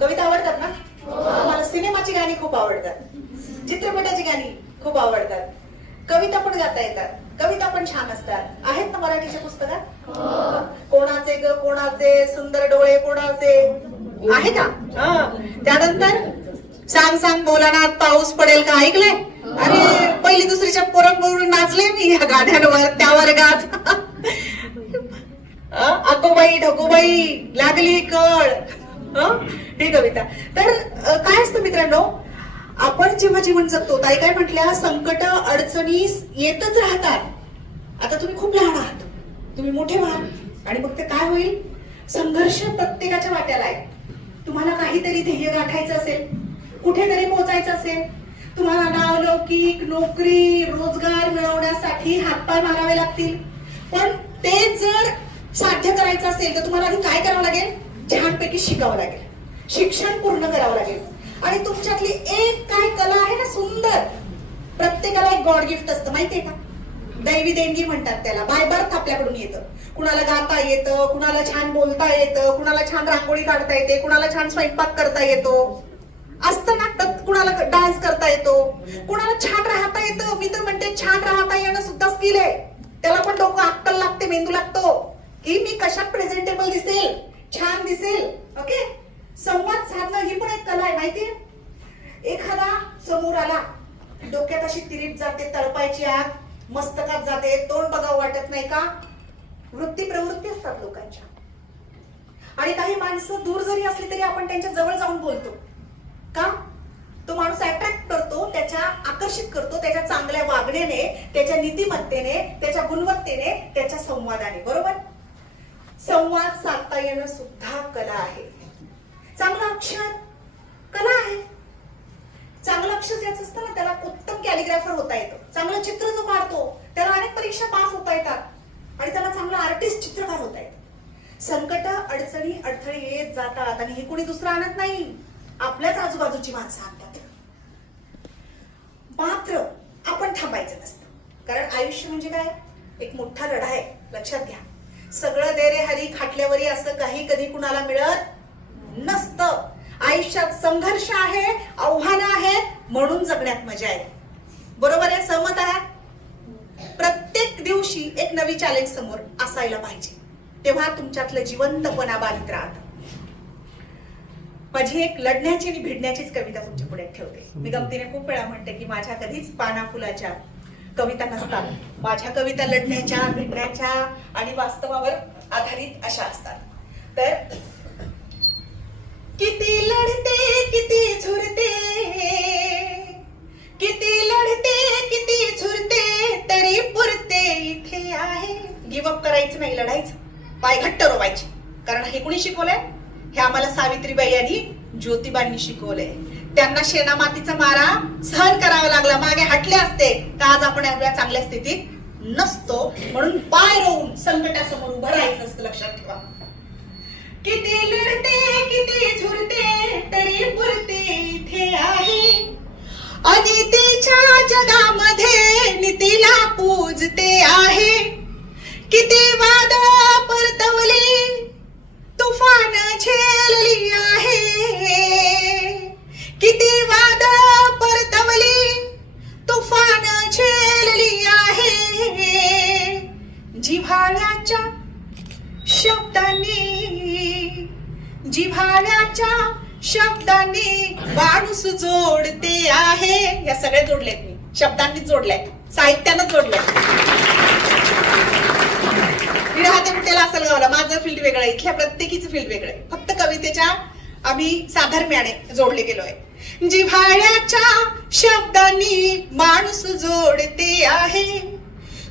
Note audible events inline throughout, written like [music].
कविता आवडतात ना? मला सिनेमाची गाणी खूप आवडतात. चित्रपटाची गाणी खूप आवडतात. कविता पण गाता येतात. कविता पण छान असतात. आहेत ना मराठीच्या पुस्तकात? कोणाचे ग कोणाचे? सुंदर डोळे कोणाचे? आहे का? त्यानंतर सांग सांग बोलानात पाऊस पडेल का? ऐकलंय? अरे पहिली दुसरीच्या पोरं नाचले मी या गाण्यांवर. त्या वर्गात. [laughs] अकोबाई ढकोबाई लागली कळ. हं? ही कविता. तर काय असतं मित्रांनो? आपण जेव्हा जीवन जगतो ताई काय म्हटल्या? संकट अडचणी येतच राहतात. आता तुम्ही खूप लहान आहात. तुम्ही मोठे व्हाल. आणि मग ते काय होईल? संघर्ष प्रत्येकाच्या वाट्याला आहे. तुम्हाला काहीतरी ध्येय गाठायचं असेल कुठेतरी पोहोचायचं असेल तुम्हाला नावलौकिक नोकरी रोजगार मिळवण्यासाठी हातपाय मारावे लागतील. पण ते जर साध्य करायचं असेल तर तुम्हाला आधी काय करावं लागेल? छानपैकी शिकावं लागेल. शिक्षण पूर्ण करावं लागेल. आणि तुमच्यातली एक काय कला आहे ना सुंदर? प्रत्येकाला एक गॉड गिफ्ट असतं. माहितीये का? दैवी देणगी म्हणतात त्याला. बाय बर्थ आपल्याकडून येतं. कुणाला गाता येतं कुणाला छान बोलता येतं कुणाला छान रांगोळी काढता येते कुणाला छान स्वयंपाक करता येतो. असतं ना? तर कुणाला डान्स करता येतो. कुणाला छान राहता येतं. मी तर म्हणते छान राहता येणं सुद्धा स्किल आहे. त्याला पण डोकं अक्कल लागते मेंदू लागतो. की मी कशात प्रेझेंटेबल दिसेल? छान दिसेल ओके संवाद साधणं ही पण एक कला आहे माहितीये एखादा समोर आला डोक्यात अशी तिरीप जाते तळपायची आग मस्तकात जाते तोंड बघावं वाटत नाही का? वृत्ती प्रवृत्ती असतात लोकांच्या. आणि काही माणसं दूर जरी असली तरी आपण त्यांच्या जवळ जाऊन बोलतो. का? तो माणूस अट्रॅक्ट करतो त्याच्या आकर्षित करतो त्याच्या चांगल्या वागण्याने त्याच्या नीतिमत्तेने त्याच्या गुणवत्तेने त्याच्या संवादाने बरोबर? संवाद साधता येणं सुद्धा कला आहे. चांगलं अक्षर कला आहे. चांगलं अक्षर याच असतं ना त्याला उत्तम कॅलिग्राफर होता येतं. चांगलं चित्र जो काढतो त्याला अनेक परीक्षा पास होता येतात. आणि त्याला चांगला आर्टिस्ट चित्रकार होता येत. संकट अडचणी अडथळे येत जातात आणि हे कोणी दुसरं आणत नाही. आपल्याच आजूबाजूची माणसं आणतात. मात्र आपण थांबायचं नसतं. कारण आयुष्य म्हणजे काय? एक मोठा लढा आहे. लक्षात घ्या. सगळं दे रे हरी खाटल्यावरी असं काही कधी कुणाला मिळत नसतं. आयुष्यात संघर्ष आहे आव्हानं आहेत म्हणून जगण्यात मजा आहे. बरोबर आहे सहमत आहे प्रत्येक दिवशी एक नवी चॅलेंज समोर असायला पाहिजे. तेव्हा तुमच्यातलं जिवंतपणा बाधित राहत. माझी एक लढण्याची आणि भिडण्याचीच कविता तुमच्यापुढे ठेवते. मी गमतीने खूप वेळा म्हणते की माझ्या कधीच पाना फुलाच्या कविता नसतात. माझ्या कविता लढण्याच्या भिडण्याच्या आणि वास्तवावर आधारित अशा असतात. तर किती लढते किती झुरते किती लढते किती झुरते तरी पुरते इथे आहे. गिवअप करायचं नाही लढायचं. पाय घट्ट रोवायचे. कारण हे कुणी शिकवलंय? हे आम्हाला सावित्रीबाई आणि ज्योतिबांनी शिकवलंय. त्यांना शेणा मातीचा मारा सहन करावा लागला. मागे हटले असते. तर आज आपण एवढ्या चांगल्या स्थितीत नसतो? म्हणून पाय रोवून संकटासमोर उभं राहायचं असतं लक्षात ठेवा. किती लढते किती झुरते तरी पुरते इथे आहे. अनितीच्या जगामध्ये नितीला पूजते आहे. किती वाद परतवली तुफान झेलली आहे. जिव्हाळ्याच्या शब्दांनी माणूस जोडते आहे. या सगळ्या जोडल्यात मी. शब्दांनी जोडल्यात. साहित्यानं जोडल्यात. त्याला असं कुठेला गावला माझं फील्ड वेगळं आहे. इथल्या प्रत्येकीचं फील्ड वेगळं आहे. फक्त कवितेच्या आम्ही साधर्म्याने जोडले गेलोय. जिव्हाळ्याच्या शब्दांनी माणूस जोडते आहे.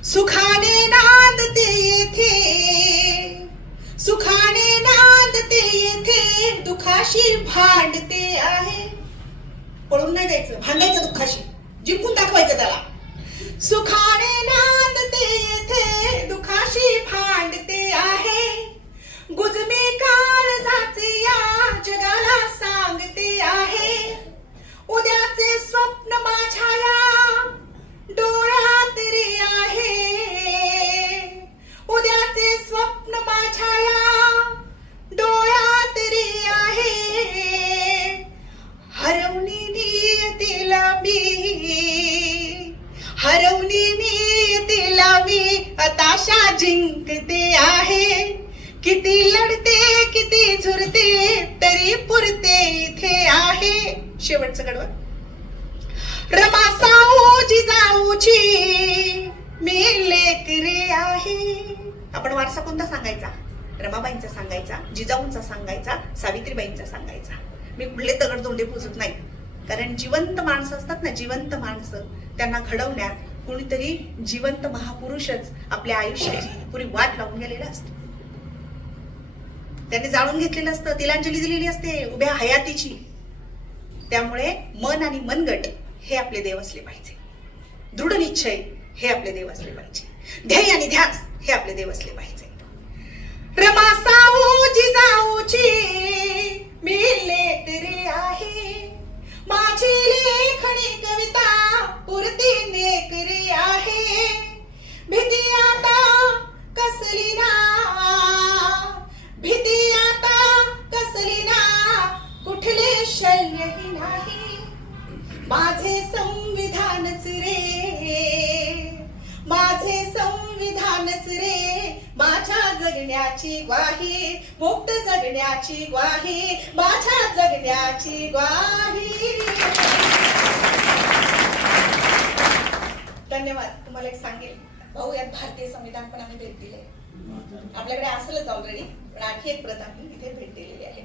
सुखाने नांदते येथे दुखाशी भांडते आहे. पळून नाही जायचं भांडायचं दुःखाशी. जिंकून दाखवायचं त्याला. सुखाने ना जिंकते आहे. किती लढते किती झुरते तरी पुरते इथे आहे. शेवटचं कडवं रमा साऊ जिजाऊची मी लेकरे आहे. आपण वारसा कोणता सांगायचा? रमाबाईंचा सांगायचा जिजाऊंचा सांगायचा सावित्रीबाईंचा सांगायचा. मी कुठले दगड दोंडे पुजत नाही. कारण जिवंत माणसं असतात ना जिवंत माणसं त्यांना घडवण्यात कोणीतरी जिवंत महापुरुषच आपल्या आयुष्याची पुरी वाट लावून गेलेला असतो. त्याने जाणून घेतलेलं असतं तिलांजली दिलेली असते उभ्या हयातीची. त्यामुळे मन आणि मनगट हे आपले देव असले पाहिजे. दृढ निश्चय हे आपले देव असले पाहिजे. ध्येय आणि ध्यास हे आपले देव असले पाहिजे. रमा साऊ जिजाऊची मी लेकरे आहे. माझी लेखणी कविता पुरती नेकरी. संविधानच रे. माझे संविधानच रे. माझ्या जगण्याची ग्वाही मुक्त जगण्याची ग्वाही माझ्या जगण्याची ग्वाही. धन्यवाद. तुम्हाला एक सांगेल. भाऊ यात भारतीय संविधान पण आम्ही भेट दिले आपल्याकडे असेलच ऑलरेडी पण आणखी एक प्रत आम्ही इथे भेट दिलेली आहे.